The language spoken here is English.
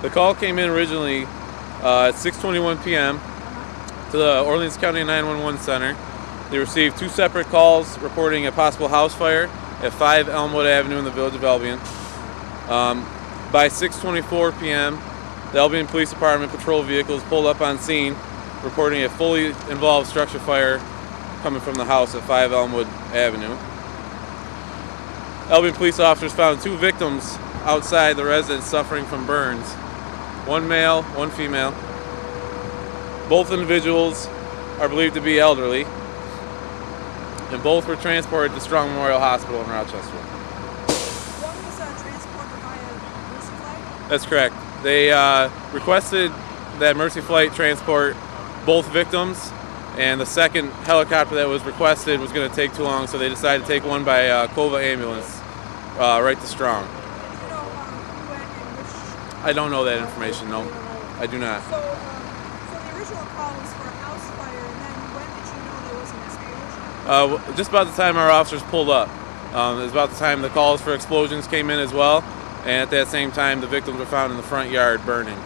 The call came in originally at 6:21 p.m. to the Orleans County 911 Center. They received two separate calls reporting a possible house fire at 5 Elmwood Avenue in the Village of Albion. By 6:24 p.m., the Albion Police Department patrol vehicles pulled up on scene, reporting a fully involved structure fire coming from the house at 5 Elmwood Avenue. Albion police officers found two victims outside the residence suffering from burns. One male, one female. Both individuals are believed to be elderly, and both were transported to Strong Memorial Hospital in Rochester. One was transported via Mercy Flight? That's correct. They requested that Mercy Flight transport both victims, and the second helicopter that was requested was going to take too long, so they decided to take one by COVA ambulance right to Strong. Do you know who and which? I don't know that information, no. I do not. So the original call was for a house fire, and then when did you know there was an explosion? Just about the time our officers pulled up. It was about the time the calls for explosions came in as well, and at that same time the victims were found in the front yard burning.